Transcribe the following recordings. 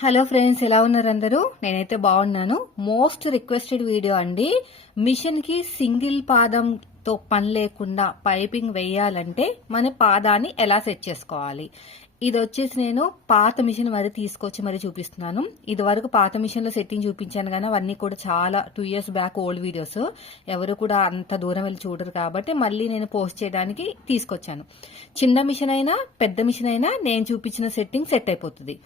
Hello friends ఎలా ఉన్నారు అందరూ? నేనైతే బాగున్నాను. మోస్ట్ రిక్వెస్టెడ్ వీడియో అండి. మిషన్కి సింగిల్ పాదంతో పని లేకుండా పైపింగ్ వేయాలంటే మన పాదాన్ని ఎలా సెట్ చేసుకోవాలి? ఇది వచ్చేసి నేను పాత మిషన్ మరి తీసుకొచ్చి మరి చూపిస్తున్నాను. ఇది వరకు పాత మిషన్లో సెట్టింగ్ చూపించాను కానీ అవన్నీ కూడా చాలా two years back old videos ఎవరు కూడా అంత దూరం వెళ్ళి చూడరు కాబట్టి మళ్ళీ నేను పోస్ట్ చేయడానికి తీసుకొచ్చాను. చిన్న మిషన్ అయినా పెద్ద మిషన్ అయినా నేను చూపించిన సెట్టింగ్ సెట్ అయిపోతుంది.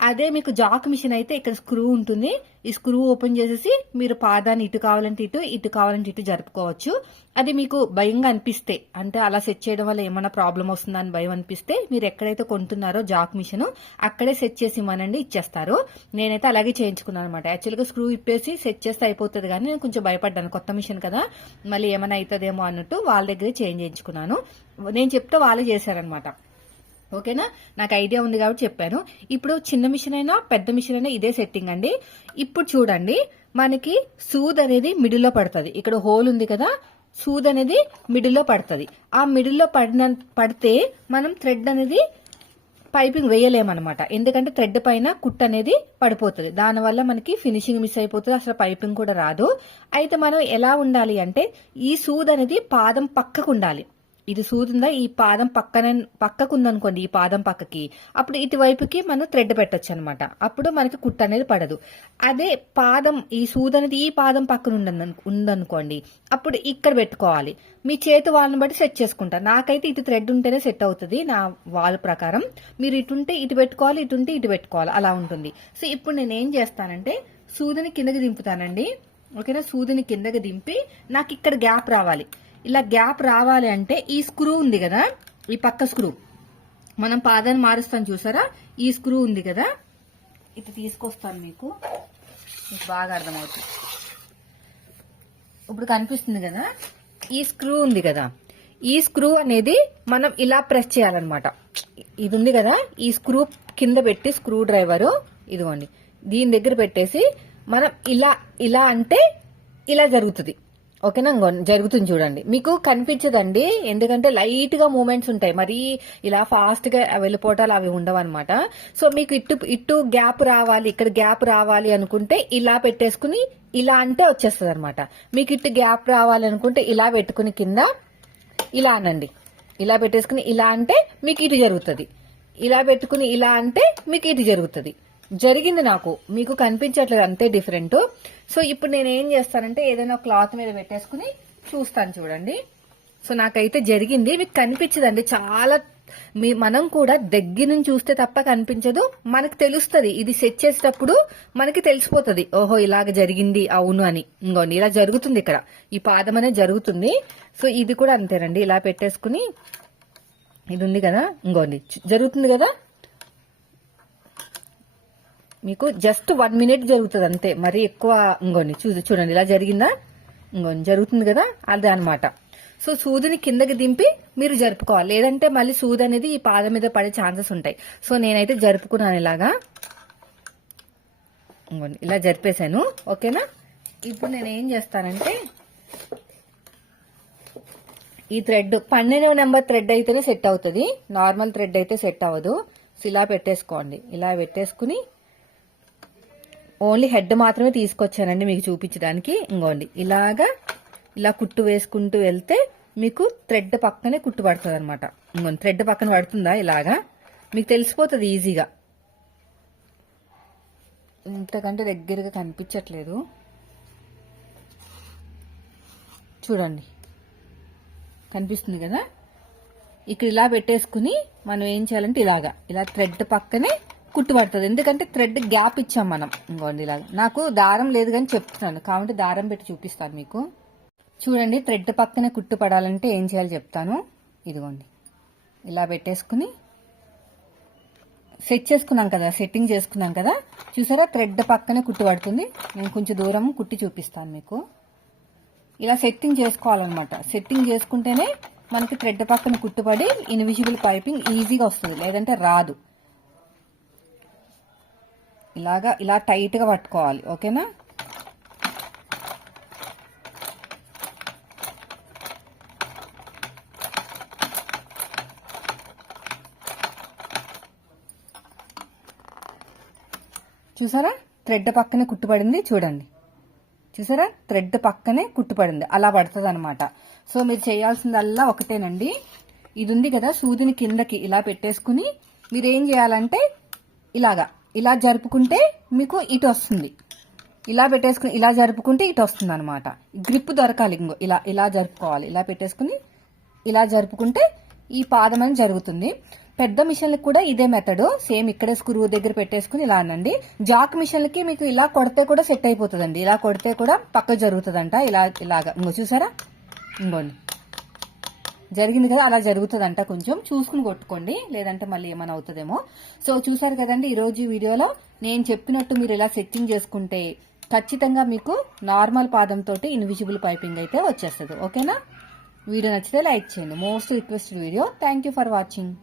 అదే మీకు జాక్ మిషన్ అయితే ఇక్కడ స్క్రూ ఉంటుంది. ఈ స్క్రూ ఓపెన్ చేసేసి మీరు పాదాన్ని ఇటు కావాలంటే ఇటు ఇటు కావాలంటే ఇటు జరుపుకోవచ్చు. అది మీకు భయంగా అనిపిస్తే అంటే అలా సెట్ చేయడం వల్ల ఏమైనా ప్రాబ్లం వస్తుందని భయం అనిపిస్తే మీరు ఎక్కడైతే కొంటున్నారో జాక్ మిషన్ అక్కడే సెట్ చేసి ఇవ్వనండి ఇచ్చేస్తారు. నేనైతే అలాగే చేయించుకున్నాను అనమాట యాక్చువల్గా స్క్రూ ఇప్పేసి సెట్ చేస్తే అయిపోతుంది కానీ నేను కొంచెం భయపడ్డాను. కొత్త మిషన్ కదా మళ్ళీ ఏమైనా అవుతుందేమో అన్నట్టు వాళ్ళ దగ్గరే చేంజ్ చేయించుకున్నాను. నేను చెప్తే వాళ్ళే చేశారనమాట ఓకేనా? నాకు ఐడియా ఉంది కాబట్టి చెప్పాను. ఇప్పుడు చిన్న మిషన్ అయినా పెద్ద మిషన్ అయినా ఇదే సెట్టింగ్ అండి. ఇప్పుడు చూడండి మనకి సూద్ అనేది మిడిల్లో పడుతుంది. ఇక్కడ హోల్ ఉంది కదా సూద్ అనేది మిడిల్లో పడుతుంది. ఆ మిడిల్లో పడిన పడితే మనం థ్రెడ్ అనేది పైపింగ్ వేయలేమన్నమాట. ఎందుకంటే థ్రెడ్ పైన కుట్ అనేది పడిపోతుంది. దానివల్ల మనకి ఫినిషింగ్ మిస్ అయిపోతుంది అసలు పైపింగ్ కూడా రాదు. అయితే మనం ఎలా ఉండాలి అంటే ఈ సూద్ అనేది పాదం పక్కకు ఉండాలి. ఇది సూదుందా? ఈ పాదం పక్కన పక్కకు ఉందనుకోండి ఈ పాదం పక్కకి. అప్పుడు ఇటువైపుకి మనం థ్రెడ్ పెట్టచ్చు అనమాట అప్పుడు మనకి కుట్ట అనేది పడదు. అదే పాదం ఈ సూది అనేది ఈ పాదం పక్కన ఉందనుకోండి అప్పుడు ఇక్కడ పెట్టుకోవాలి. మీ చేతి వాళ్ళని బట్టి సెట్ చేసుకుంటారు నాకైతే ఇటు థ్రెడ్ ఉంటేనే సెట్ అవుతుంది. నా వాళ్ళ ప్రకారం మీరు ఇటుంటే ఇటు పెట్టుకోవాలి ఇటుంటే ఇటు పెట్టుకోవాలి. అలా ఉంటుంది. సో ఇప్పుడు నేను ఏం చేస్తానంటే సూదిని కిందకి దింపుతానండి. ఓకేనా? సూదిని కిందకి దింపి నాకు ఇక్కడ గ్యాప్ రావాలి. ఇలా గ్యాప్ రావాలి అంటే ఈ స్క్రూ ఉంది కదా ఈ పక్క స్క్రూ. మనం పాదాన్ని మారుస్తాం చూసారా? ఈ స్క్రూ ఉంది కదా. ఇది తీసుకొస్తాను మీకు. మీకు బాగా అర్థమవుతుంది. ఇప్పుడు కనిపిస్తుంది కదా ఈ స్క్రూ ఉంది కదా. ఈ స్క్రూ అనేది మనం ఇలా ప్రెస్ చేయాలన్నమాట. ఇది ఉంది కదా ఈ స్క్రూ కింద పెట్టి స్క్రూ డ్రైవరు ఇదిగోండి. దీని దగ్గర పెట్టేసి మనం ఇలా ఇలా అంటే ఇలా జరుగుతుంది. ఓకేనా? జరుగుతుంది చూడండి. మీకు కనిపించదండి. ఎందుకంటే లైట్గా మూమెంట్స్ ఉంటాయి. మరి ఇలా ఫాస్ట్గా వెళ్ళిపోవటాలు అవి ఉండవు అనమాట సో మీకు ఇటు ఇటు గ్యాప్ రావాలి ఇక్కడ గ్యాప్ రావాలి అనుకుంటే ఇలా పెట్టేసుకుని ఇలా అంటే వచ్చేస్తుంది అనమాట మీకు ఇటు గ్యాప్ రావాలి అనుకుంటే ఇలా పెట్టుకుని కింద ఇలా అనండి. ఇలా పెట్టేసుకుని ఇలా అంటే మీకు ఇటు జరుగుతుంది. ఇలా పెట్టుకుని ఇలా అంటే మీకు ఇటు జరుగుతుంది. జరిగింది నాకు. మీకు కనిపించట్లేదు అంతే డిఫరెంట్ సో ఇప్పుడు నేను ఏం చేస్తానంటే ఏదైనా క్లాత్ మీద పెట్టేసుకుని చూస్తాను చూడండి. సో నాకైతే జరిగింది. మీకు కనిపించదండి. చాలా మీ మనం కూడా దగ్గర నుంచి చూస్తే తప్ప కనిపించదు. మనకు తెలుస్తుంది. ఇది సెట్ చేసేటప్పుడు మనకి తెలిసిపోతుంది. ఓహో ఇలాగ జరిగింది అవును అని. ఇంకోండి ఇలా జరుగుతుంది ఇక్కడ. ఈ పాదం అనేది జరుగుతుంది. సో ఇది కూడా అంతేనండి. ఇలా పెట్టేసుకుని ఇది ఉంది కదా? ఇంకోండి జరుగుతుంది కదా? మీకు జస్ట్ వన్ మినిట్ జరుగుతుంది అంతే. మరి ఎక్కువ ఇంకోండి చూ చూడండి ఇలా జరిగిందా? ఇంకోండి జరుగుతుంది కదా? అదే అనమాట సో సూదిని కిందకి దింపి మీరు జరుపుకోవాలి. లేదంటే మళ్ళీ సూది అనేది ఈ పాదం మీద పడే ఛాన్సెస్ ఉంటాయి. సో నేనైతే జరుపుకున్నాను ఇలాగా. ఇంకోండి ఇలా జరిపేశాను. ఓకేనా? ఇప్పుడు నేను ఏం చేస్తానంటే ఈ థ్రెడ్ పన్నెండవ నెంబర్ థ్రెడ్ అయితేనే సెట్ అవుతుంది. నార్మల్ థ్రెడ్ అయితే సెట్ అవ్వదు. సో ఇలా పెట్టేసుకోండి. ఇలా పెట్టేసుకుని ఓన్లీ హెడ్ మాత్రమే తీసుకొచ్చానండి మీకు చూపించడానికి. ఇంకోండి ఇలాగా ఇలా కుట్టు వేసుకుంటూ వెళ్తే మీకు థ్రెడ్ పక్కనే కుట్టు పడుతుంది అనమాట ఇంకోండి థ్రెడ్ పక్కన పడుతుందా ఇలాగా? మీకు తెలిసిపోతుంది ఈజీగా. ఇంతకంటే దగ్గరగా కనిపించట్లేదు. చూడండి కనిపిస్తుంది కదా? ఇక్కడ ఇలా పెట్టేసుకుని మనం ఏం చేయాలంటే ఇలాగా ఇలా థ్రెడ్ పక్కనే కుట్టుపడుతుంది ఎందుకంటే థ్రెడ్ గ్యాప్ ఇచ్చాం మనం. ఇంకోండి ఇలాగా. నాకు దారం లేదు కానీ చెప్తున్నాను. కాబట్టి దారం పెట్టి చూపిస్తాను మీకు. చూడండి థ్రెడ్ పక్కనే కుట్టు పడాలంటే ఏం చేయాలో చెప్తాను. ఇదిగోండి. ఇలా పెట్టేసుకుని సెట్ చేసుకున్నాం కదా సెట్టింగ్ చేసుకున్నాం కదా. చూసారా థ్రెడ్ పక్కనే కుట్టు పడుతుంది నేను కొంచెం దూరం కుట్టి చూపిస్తాను మీకు. ఇలా సెట్టింగ్ చేసుకోవాలన్నమాట. సెట్టింగ్ చేసుకుంటేనే మనకి థ్రెడ్ పక్కన కుట్టుపడి ఇన్విజిబుల్ పైపింగ్ ఈజీగా వస్తుంది. లేదంటే రాదు. ఇలాగా ఇలా టైట్గా పట్టుకోవాలి. ఓకేనా? చూసారా? థ్రెడ్ పక్కనే కుట్టుపడింది చూడండి. చూసారా? థ్రెడ్ పక్కనే కుట్టుపడింది. అలా పడుతుంది అనమాట సో మీరు చేయాల్సిందల్లా ఒకటేనండి. ఇది ఉంది కదా సూదిని కిందకి ఇలా పెట్టేసుకుని మీరేం చేయాలంటే ఇలాగా ఇలా జరుపుకుంటే మీకు ఇటు వస్తుంది. ఇలా పెట్టేసుకుని ఇలా జరుపుకుంటే ఇటు వస్తుంది అనమాట గ్రిప్ దొరకాలి ఇంకో ఇలా ఇలా జరుపుకోవాలి. ఇలా పెట్టేసుకుని ఇలా జరుపుకుంటే ఈ పాదం అని జరుగుతుంది. పెద్ద మిషన్లకు కూడా ఇదే మెథడ్ సేమ్ ఇక్కడే స్క్రూ దగ్గర పెట్టేసుకుని ఇలా అనండి. జాక్ మిషన్లకి మీకు ఇలా కొడితే కూడా సెట్ అయిపోతుందండి. ఇలా కొడితే కూడా పక్క జరుగుతుందంట. ఇలా ఇలాగా. ఇంకో చూసారా? ఇంకోండి. జరిగింది కదా అలా జరుగుతుందంట కొంచెం. చూసుకుని కొట్టుకోండి లేదంటే మళ్ళీ ఏమైనా అవుతుందేమో. సో చూసారు కదండి ఈరోజు వీడియోలో నేను చెప్పినట్టు మీరు ఇలా సెట్టింగ్ చేసుకుంటే ఖచ్చితంగా మీకు నార్మల్ పాదంతో ఇన్విజిబుల్ పైపింగ్ అయితే వచ్చేస్తుంది. ఓకేనా? వీడియో నచ్చితే లైక్ చేయండి. Most request video. Thank you for watching